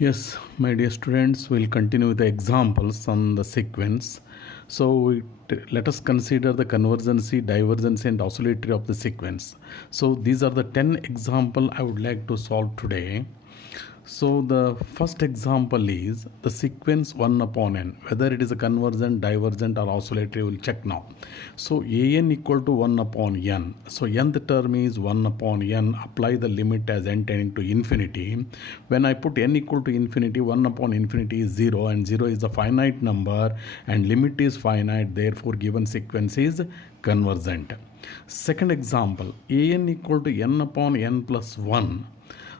Yes, my dear students, we'll continue with the examples on the sequence. Let us consider the convergency, divergency, and oscillatory of the sequence. So these are the 10 examples I would like to solve today. So the first example is the sequence 1 upon n. Whether it is a convergent, divergent, or oscillatory, we'll check now. So an equal to 1 upon n. So nth term is 1 upon n. Apply the limit as n tending to infinity. When I put n equal to infinity, 1 upon infinity is 0, and 0 is a finite number, and limit is finite. Therefore, given sequence is convergent. Second example, an equal to n upon n plus 1.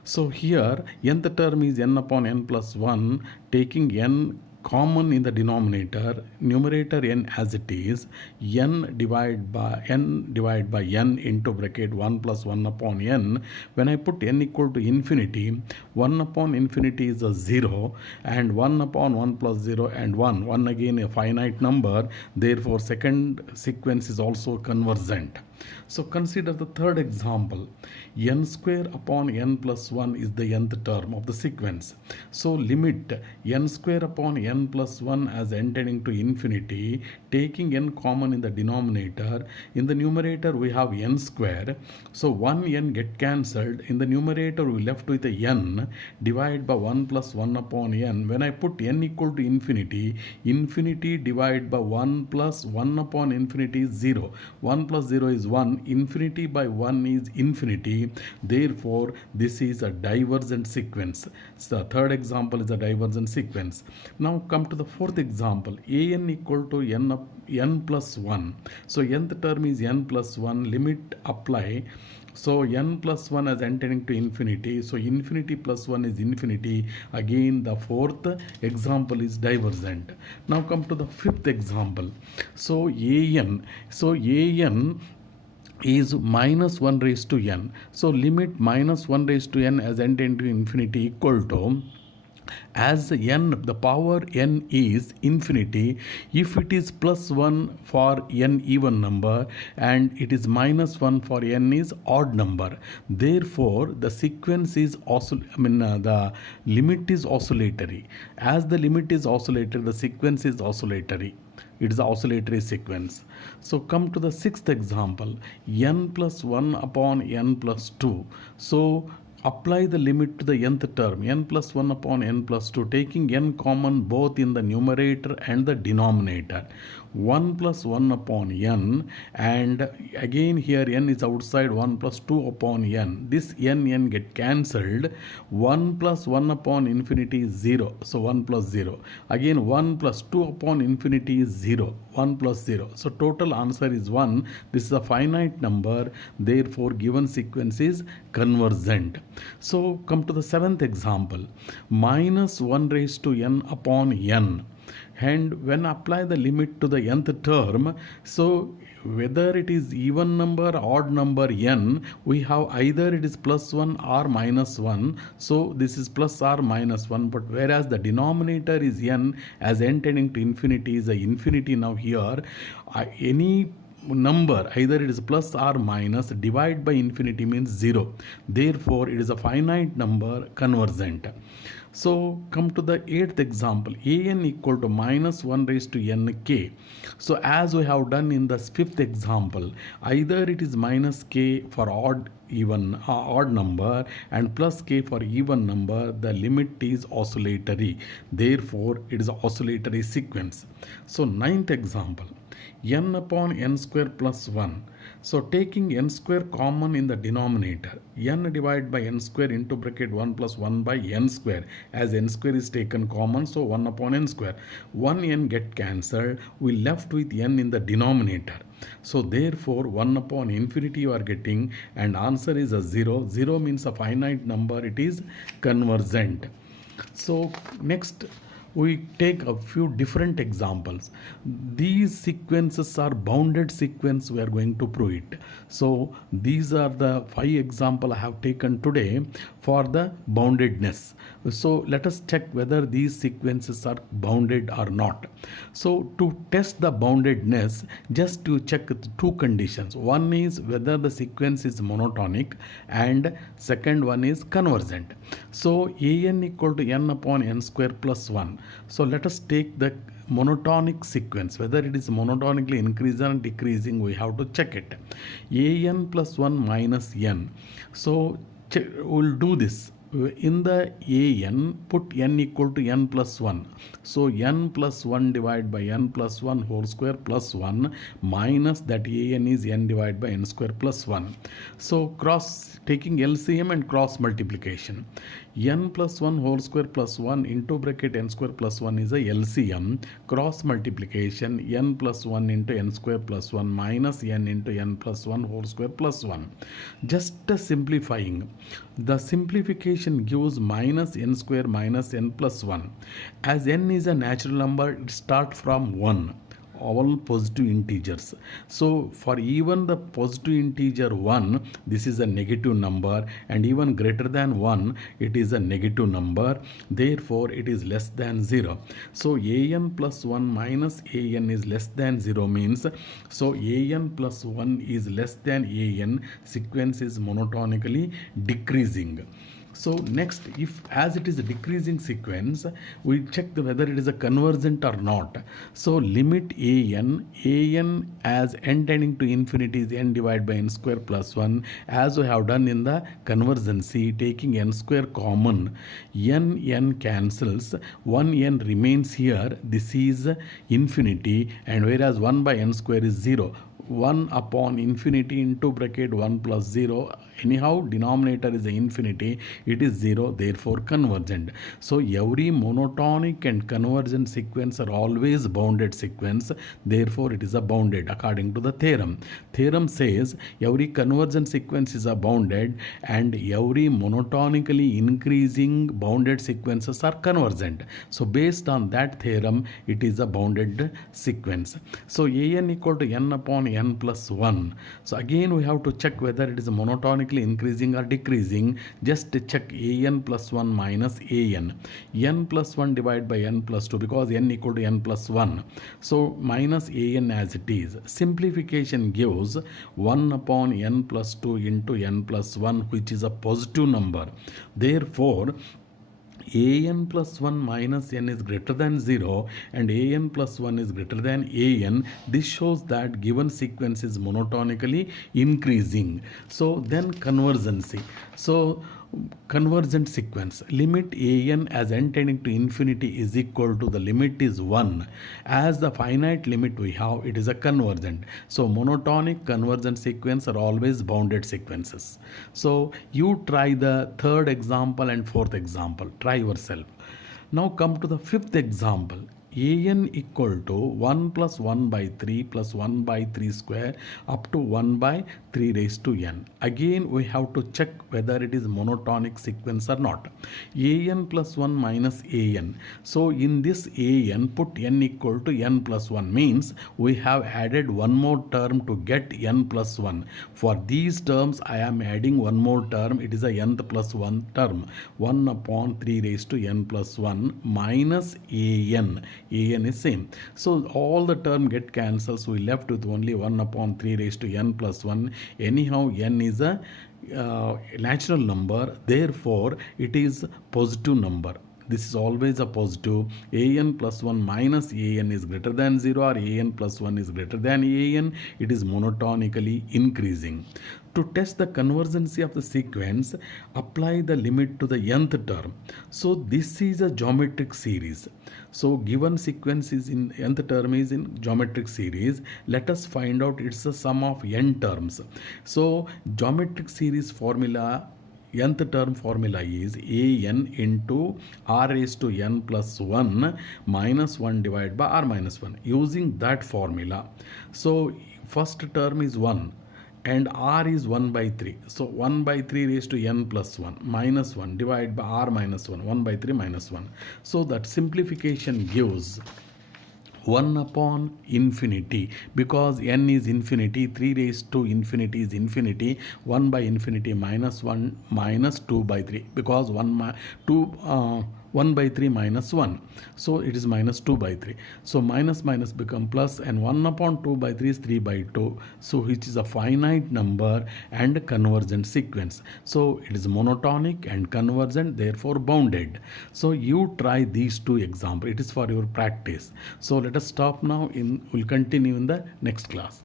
So here nth term is n upon n plus 1, taking n common in the denominator, numerator n as it is, n divided by n into bracket 1 plus 1 upon n. When I put n equal to infinity, 1 upon infinity is a 0, and 1 upon 1 plus 0 and 1. 1 again a finite number, therefore second sequence is also convergent. So consider the third example. N square upon n plus 1 is the nth term of the sequence. So limit n square upon n plus 1 as n tending to infinity, taking n common in the denominator. In the numerator we have n square. So 1 n get cancelled. In the numerator we left with a n divided by 1 plus 1 upon n. When I put n equal to infinity, infinity divided by 1 plus 1 upon infinity is 0. 1 plus 0 is 1. Infinity by 1 is infinity. Therefore, this is a divergent sequence. So the third example is a divergent sequence. Now come to the fourth example. An equal to n plus 1. So nth term is n plus 1. Limit apply. So n plus 1 as n tending to infinity. So infinity plus 1 is infinity. Again, the fourth example is divergent. Now come to the fifth example. So an is minus 1 raised to n. So limit minus 1 raised to n as n tending to infinity equal to, as n, the power n is infinity, if it is plus 1 for n even number and it is minus 1 for n is odd number. Therefore, the sequence is the limit is oscillatory. As the limit is oscillatory, the sequence is oscillatory. It is an oscillatory sequence. So come to the sixth example, n plus 1 upon n plus 2. So apply the limit to the nth term, n plus 1 upon n plus 2, taking n common both in the numerator and the denominator. 1 plus 1 upon n, and again here n is outside, 1 plus 2 upon n. This n get cancelled. 1 plus 1 upon infinity is 0. So 1 plus 0. Again 1 plus 2 upon infinity is 0. 1 plus 0. So total answer is 1. This is a finite number. Therefore given sequence is convergent. So come to the seventh example. Minus 1 raised to n upon n. And when apply the limit to the nth term, so whether it is even number, odd number n, we have either it is plus 1 or minus 1. So this is plus or minus 1. But whereas the denominator is n, as n tending to infinity is a infinity now here, any number, either it is plus or minus, divide by infinity means 0. Therefore, it is a finite number, convergent. So come to the eighth example, an equal to minus 1 raised to nk. So as we have done in the fifth example, either it is minus k for odd number and plus k for even number, the limit is oscillatory. Therefore, it is an oscillatory sequence. So ninth example, n upon n square plus 1. So taking n square common in the denominator, n divided by n square into bracket 1 plus 1 by n square, as n square is taken common, so 1 upon n square. 1 n get cancelled, we left with n in the denominator. So therefore 1 upon infinity you are getting, and answer is a 0. 0 means a finite number, it is convergent. So next we take a few different examples. These sequences are bounded sequence, we are going to prove it. So these are the 5 examples I have taken today for the boundedness. So let us check whether these sequences are bounded or not. So to test the boundedness, just to check two conditions. One is whether the sequence is monotonic, and second one is convergent. So an equal to n upon n square plus 1. So let us take the monotonic sequence, whether it is monotonically increasing or decreasing, we have to check it. An plus 1 minus n. So we'll do this. In the an, put n equal to n plus 1. So n plus 1 divided by n plus 1 whole square plus 1 minus that an is n divided by n square plus 1. So taking LCM and cross multiplication. N plus 1 whole square plus 1 into bracket n square plus 1 is a LCM. Cross multiplication, n plus 1 into n square plus 1 minus n into n plus 1 whole square plus 1. Just simplifying. The simplification gives minus n square minus n plus 1. As n is a natural number, it starts from 1. All positive integers. So for even the positive integer 1, this is a negative number, and even greater than 1, it is a negative number. Therefore, it is less than 0. So an plus 1 minus an is less than 0 means, so an plus 1 is less than an, sequence is monotonically decreasing. So next, if as it is a decreasing sequence, we check whether it is a convergent or not. So limit an as n tending to infinity is n divided by n square plus 1, as we have done in the convergency, taking n square common, n cancels, 1n remains here, this is infinity, and whereas 1 by n square is 0. 1 upon infinity into bracket 1 plus 0, anyhow denominator is infinity, it is 0, therefore convergent. So every monotonic and convergent sequence are always bounded sequence, therefore it is a bounded according to the theorem. Theorem says every convergent sequence is a bounded, and every monotonically increasing bounded sequences are convergent. So based on that theorem, it is a bounded sequence. So an equal to n upon n plus 1. So again we have to check whether it is monotonically increasing or decreasing. Just check an plus 1 minus an. N plus 1 divided by n plus 2, because n equal to n plus 1. So minus an as it is. Simplification gives 1 upon n plus 2 into n plus 1, which is a positive number. Therefore, an plus 1 minus n is greater than 0, and an plus 1 is greater than an. This shows that given sequence is monotonically increasing. So then convergency. So convergent sequence, limit an as n tending to infinity is equal to the limit is 1. As the finite limit we have, it is a convergent. So monotonic convergent sequence are always bounded sequences. So you try the third example and fourth example, try yourself. Now come to the fifth example. an equal to 1 plus 1 by 3 plus 1 by 3 square up to 1 by 3 raised to n. Again we have to check whether it is monotonic sequence or not. An plus 1 minus an. So in this an, put n equal to n plus 1, means we have added one more term to get n plus 1. For these terms I am adding one more term, it is a nth plus 1 term, 1 upon 3 raised to n plus 1 minus an. an is same. So all the term get cancels, we left with only 1 upon 3 raised to n plus 1. Anyhow, n is a natural number, therefore it is positive number. This is always a positive. An plus 1 minus an is greater than 0, or an plus 1 is greater than an. It is monotonically increasing. To test the convergency of the sequence, apply the limit to the nth term. So this is a geometric series. So given sequence is in nth term is in geometric series, let us find out it's the sum of n terms. So geometric series formula, nth term formula is an into r raised to n plus 1 minus 1 divided by r minus 1. Using that formula, so first term is 1, and r is 1 by 3. So 1 by 3 raised to n plus 1 minus 1 divided by r minus 1, 1 by 3 minus 1. So that simplification gives 1 upon infinity, because n is infinity, 3 raised to infinity is infinity, 1 by infinity minus 1 minus 2 by 3, because 1 by 3 minus 1, so it is minus 2 by 3. So minus minus become plus, and 1 upon 2 by 3 is 3 by 2, so which is a finite number and convergent sequence. So it is monotonic and convergent, therefore bounded. So you try these two examples, it is for your practice. So let us stop now, we'll continue in the next class.